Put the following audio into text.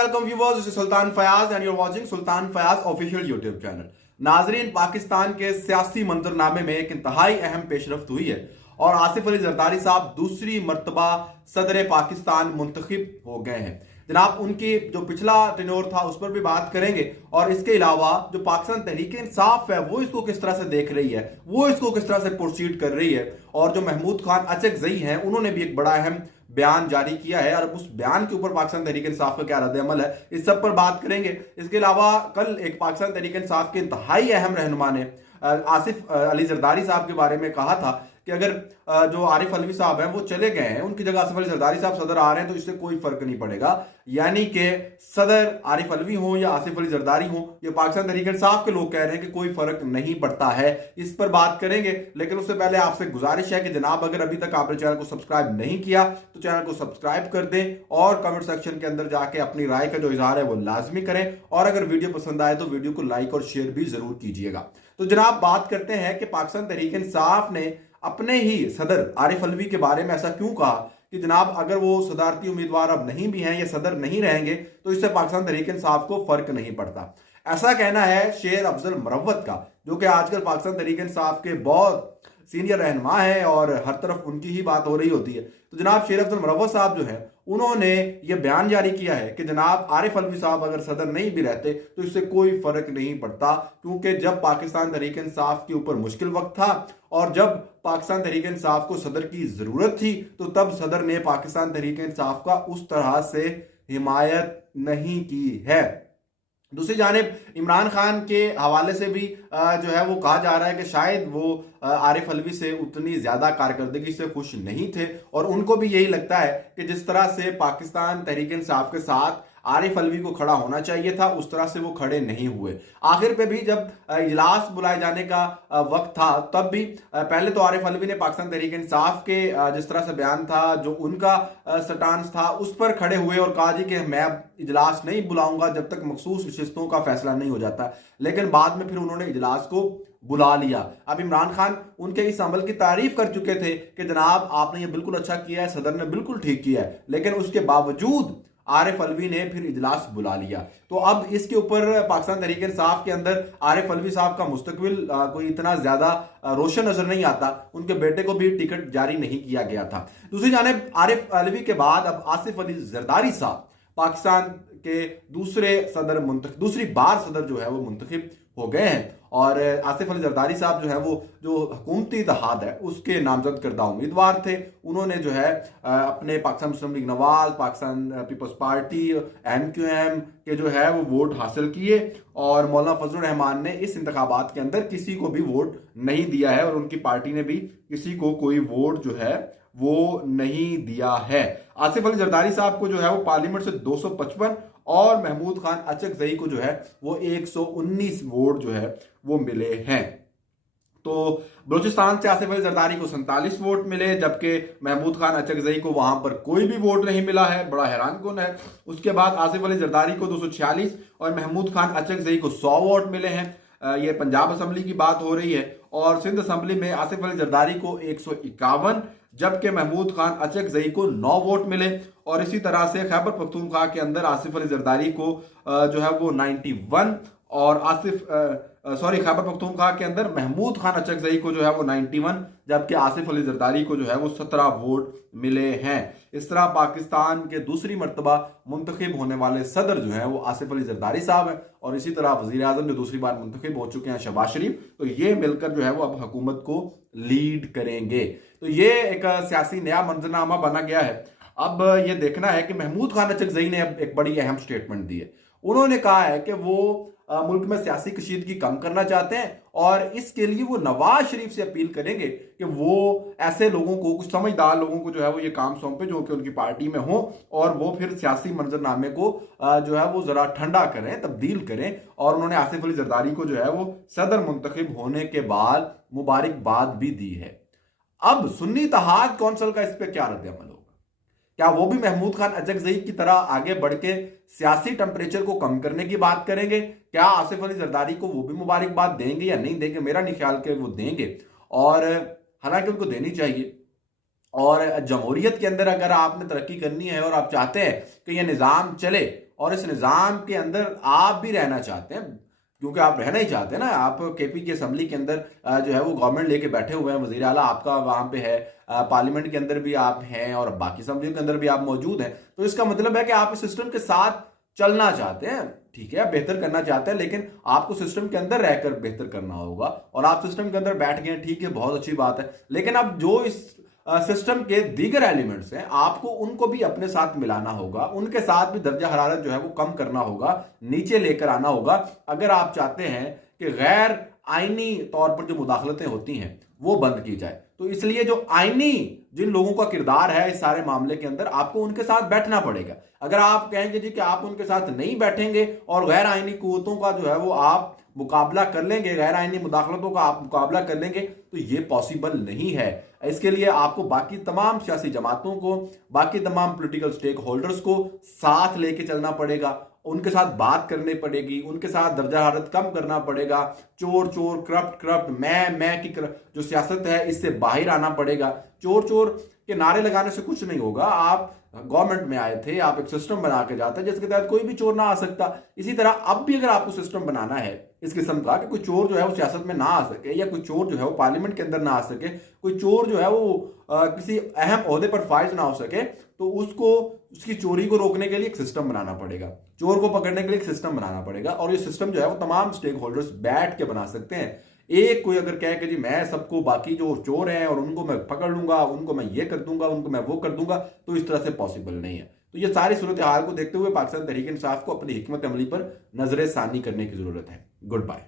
Welcome viewers, this is Sultan Fayaz and you are watching Sultan Fayaz official YouTube channel. नाजरीन, पाकिस्तान के सियासी मंजरनामे में एक इंतहाई अहम पेशरफ्त हुई है और आसिफ अली जरदारी साहब दूसरी मर्तबा सदर पाकिस्तान मुंतखब हो गए हैं। जनाब, उनकी जो पिछला टेन्योर था उस पर भी बात करेंगे और इसके अलावा जो पाकिस्तान तहरीक इंसाफ है वो इसको किस तरह से देख रही है, वो इसको किस तरह से प्रोसीड कर रही है, और जो महमूद खान अचकजई हैं उन्होंने भी एक बड़ा अहम बयान जारी किया है और उस बयान के ऊपर पाकिस्तान तहरीक इंसाफ का क्या रद्द-ए-अमल है, इस सब पर बात करेंगे। इसके अलावा कल एक पाकिस्तान तहरीक इंसाफ के इंतहाई अहम रहनुमा ने आसिफ अली जरदारी साहब के बारे में कहा था कि अगर जो आरिफ अलवी साहब हैं वो चले गए हैं, उनकी जगह आसिफ अली जरदारी साहब सदर आ रहे हैं तो इससे कोई फर्क नहीं पड़ेगा। यानी कि सदर आरिफ अलवी हो या आसिफ अली जरदारी हो, ये पाकिस्तान तहरीक इंसाफ के लोग कह रहे हैं कि कोई फर्क नहीं पड़ता है। इस पर बात करेंगे, लेकिन उससे पहले आपसे गुजारिश है कि जनाब अगर अभी तक आपने चैनल को सब्सक्राइब नहीं किया तो चैनल को सब्सक्राइब कर दें और कमेंट सेक्शन के अंदर जाके अपनी राय का जो इजहार है वो लाजमी करें, और अगर वीडियो पसंद आए तो वीडियो को लाइक और शेयर भी जरूर कीजिएगा। तो जनाब बात करते हैं कि पाकिस्तान तहरीक इंसाफ ने अपने ही सदर आरिफ अलवी के बारे में ऐसा क्यों कहा कि जनाब अगर वो सदारती उम्मीदवार अब नहीं भी हैं या सदर नहीं रहेंगे तो इससे पाकिस्तान तहरीक इंसाफ को फर्क नहीं पड़ता। ऐसा कहना है शेर अफजल मुरव्वत का, जो कि आजकल पाकिस्तान तहरीक इंसाफ के बहुत सीनियर रहनुमा है और हर तरफ उनकी ही बात हो रही होती है। तो जनाब शेर अफजल मुरव्वत साहब जो है उन्होंने ये बयान जारी किया है कि जनाब आरिफ अलवी साहब अगर सदर नहीं भी रहते तो इससे कोई फर्क नहीं पड़ता, क्योंकि जब पाकिस्तान तहरीक इंसाफ के ऊपर मुश्किल वक्त था और जब पाकिस्तान तहरीक इंसाफ को सदर की जरूरत थी तो तब सदर ने पाकिस्तान तहरीक इंसाफ का उस तरह से हिमायत नहीं की है। दूसरी जानिब इमरान खान के हवाले से भी जो है वो कहा जा रहा है कि शायद वो आरिफ अलवी से उतनी ज्यादा कारकर्दगी से खुश नहीं थे और उनको भी यही लगता है कि जिस तरह से पाकिस्तान तहरीक इंसाफ के साथ आरिफ अलवी को खड़ा होना चाहिए था उस तरह से वो खड़े नहीं हुए। आखिर पे भी जब इजलास बुलाए जाने का वक्त था तब भी पहले तो आरिफ अलवी ने पाकिस्तान तहरीक इंसाफ के जिस तरह से बयान था, जो उनका स्टांस था, उस पर खड़े हुए और कहा जी कि मैं इजलास नहीं बुलाऊंगा जब तक मखसूस नशिस्तों का फैसला नहीं हो जाता। लेकिन बाद में फिर उन्होंने इजलास को बुला लिया। अब इमरान खान उनके इस अमल की तारीफ कर चुके थे कि जनाब आपने ये बिल्कुल अच्छा किया है, सदर ने बिल्कुल ठीक किया है, लेकिन उसके बावजूद आरिफ अलवी ने फिर इजलास बुला लिया। तो अब इसके ऊपर पाकिस्तान तहरीक इंसाफ के अंदर आरिफ अलवी साहब का मुस्तकबिल कोई इतना ज्यादा रोशन नजर नहीं आता। उनके बेटे को भी टिकट जारी नहीं किया गया था। दूसरी जानिब आरिफ अलवी के बाद अब आसिफ अली जरदारी साहब पाकिस्तान के दूसरी बार सदर जो है वो मुंतखब हो गए हैं और आसिफ अली जरदारी साहब जो है वो जो हुकूमती इत्तेहाद है उसके नामजद करदा उम्मीदवार थे। उन्होंने जो है अपने Pakistan Muslim League Nawaz, Pakistan Peoples Party, MQM के जो है वो वोट हासिल किए और मौलाना फजलुर रहमान ने इस इंतखाबात के अंदर किसी को भी वोट नहीं दिया है और उनकी पार्टी ने भी किसी को कोई वोट जो है वो नहीं दिया है। आसिफ अली जरदारी साहब को जो है वो पार्लियामेंट से 255 और महमूद खान अचकजई को जो है वो 119 वोट जो है वो मिले हैं। तो बलूचिस्तान से आसिफ अली जरदारी को 47 वोट मिले, जबकि महमूद खान अचकजई को वहां पर कोई भी वोट नहीं मिला है। बड़ा हैरान कौन है। उसके बाद आसिफ अली जरदारी को 246 और महमूद खान अचकजई को 100 वोट मिले हैं। ये पंजाब असम्बली की बात हो रही है और सिंध असम्बली में आसिफ अली जरदारी को 151 जबकि महमूद खान अचकजई को 9 वोट मिले। और इसी तरह से खैबर पख्तूनख्वा के अंदर आसिफ अली जरदारी को जो है वो 91 और खैबर पख्तूनख्वा के अंदर महमूद खान अचकजई को जो है वो 91 जबकि आसिफ अली जरदारी को जो है वो 17 वोट मिले हैं। इस तरह पाकिस्तान के दूसरी मर्तबा मुंतखब होने वाले सदर जो है वो आसिफ अली जरदारी साहब हैं और इसी तरह वजीर आजम जो दूसरी बार मुंतखब हो चुके हैं शहबाज शरीफ, तो ये मिलकर जो है वो अब हुकूमत को लीड करेंगे। तो ये एक सियासी नया मंजरनामा बना गया है। अब ये देखना है कि महमूद खान अचकजई ने अब एक बड़ी अहम स्टेटमेंट दी है। उन्होंने कहा है कि वो मुल्क में सियासी कशीदगी कम करना चाहते हैं और इसके लिए वो नवाज शरीफ से अपील करेंगे कि वो ऐसे लोगों को, कुछ समझदार लोगों को जो है वो ये काम सौंपे जो कि उनकी पार्टी में हो और वो फिर सियासी मंजरनामे को जो है वो जरा ठंडा करें, तब्दील करें। और उन्होंने आसिफ अली जरदारी को जो है वो सदर मुंतखब होने के बाद मुबारकबाद भी दी है। अब सुन्नी इत्तेहाद कौंसिल का इस पर क्या रद्द-ए-अमल होगा? क्या वो भी महमूद खान अचकजई की तरह आगे बढ़ के सियासी टेम्परेचर को कम करने की बात करेंगे? क्या आसिफ अली जरदारी को वो भी मुबारकबाद देंगे या नहीं देंगे? मेरा नहीं ख्याल कि वो देंगे, और हालांकि उनको देनी चाहिए। और जमहूरियत के अंदर अगर आपने तरक्की करनी है और आप चाहते हैं कि यह निज़ाम चले और इस निज़ाम के अंदर आप भी रहना चाहते हैं, क्योंकि आप रहना ही चाहते हैं ना। आप केपी की असेंबली के अंदर जो है वो गवर्नमेंट लेके बैठे हुए हैं, वजीर आला आपका वहां पे है, पार्लियामेंट के अंदर भी आप हैं और बाकी असेंबलियों के अंदर भी आप मौजूद हैं। तो इसका मतलब है कि आप इस सिस्टम के साथ चलना चाहते हैं, ठीक है, आप बेहतर करना चाहते हैं, लेकिन आपको सिस्टम के अंदर रहकर बेहतर करना होगा। और आप सिस्टम के अंदर बैठ गए, ठीक है, बहुत अच्छी बात है, लेकिन अब जो इस सिस्टम के दीगर एलिमेंट्स हैं आपको उनको भी अपने साथ मिलाना होगा, उनके साथ भी दर्जा हरारत जो है वो कम करना होगा, नीचे लेकर आना होगा, अगर आप चाहते हैं कि गैर आईनी तौर पर जो मुदाखलतें होती हैं वो बंद की जाए। तो इसलिए जो आईनी जिन लोगों का किरदार है इस सारे मामले के अंदर, आपको उनके साथ बैठना पड़ेगा। अगर आप कहेंगे जी कि आप उनके साथ नहीं बैठेंगे और गैर आईनी कुव्वतों का जो है वो आप मुकाबला कर लेंगे, गैर आईनी मुदाखलतों का आप मुकाबला कर लेंगे, तो ये पॉसिबल नहीं है। इसके लिए आपको बाकी तमाम सियासी जमातों को, बाकी तमाम पॉलिटिकल स्टेक होल्डर्स को साथ लेके चलना पड़ेगा, उनके साथ बात करनी पड़ेगी, उनके साथ दर्जा हरारत कम करना पड़ेगा। चोर चोर, करप्ट मैं की जो सियासत है इससे बाहर आना पड़ेगा। चोर चोर के नारे लगाने से कुछ नहीं होगा। आप गवर्नमेंट में आए थे, आप एक सिस्टम बना के जाते हैं जिसके तहत कोई भी चोर ना आ सकता। इसी तरह अब भी अगर आपको सिस्टम बनाना है इस किस्म का कि कोई चोर जो है वो सियासत में ना आ सके, या कोई चोर जो है वो पार्लियामेंट के अंदर ना आ सके, कोई चोर जो है वो किसी अहम ओहदे पर फाइज ना हो सके, तो उसको उसकी चोरी को रोकने के लिए एक सिस्टम बनाना पड़ेगा, चोर को पकड़ने के लिए एक सिस्टम बनाना पड़ेगा। और ये सिस्टम जो है वो तमाम स्टेक होल्डर्स बैठ के बना सकते हैं। एक कोई अगर कहे कि जी मैं सबको, बाकी जो चोर हैं और उनको मैं पकड़ लूंगा, उनको मैं ये कर दूंगा, उनको मैं वो कर दूंगा, तो इस तरह से पॉसिबल नहीं है। तो ये सारी सूरत हाल को देखते हुए पाकिस्तान तहरीक इंसाफ को अपनी हिकमत अमली पर नजर सानी करने की जरूरत है। Good bye.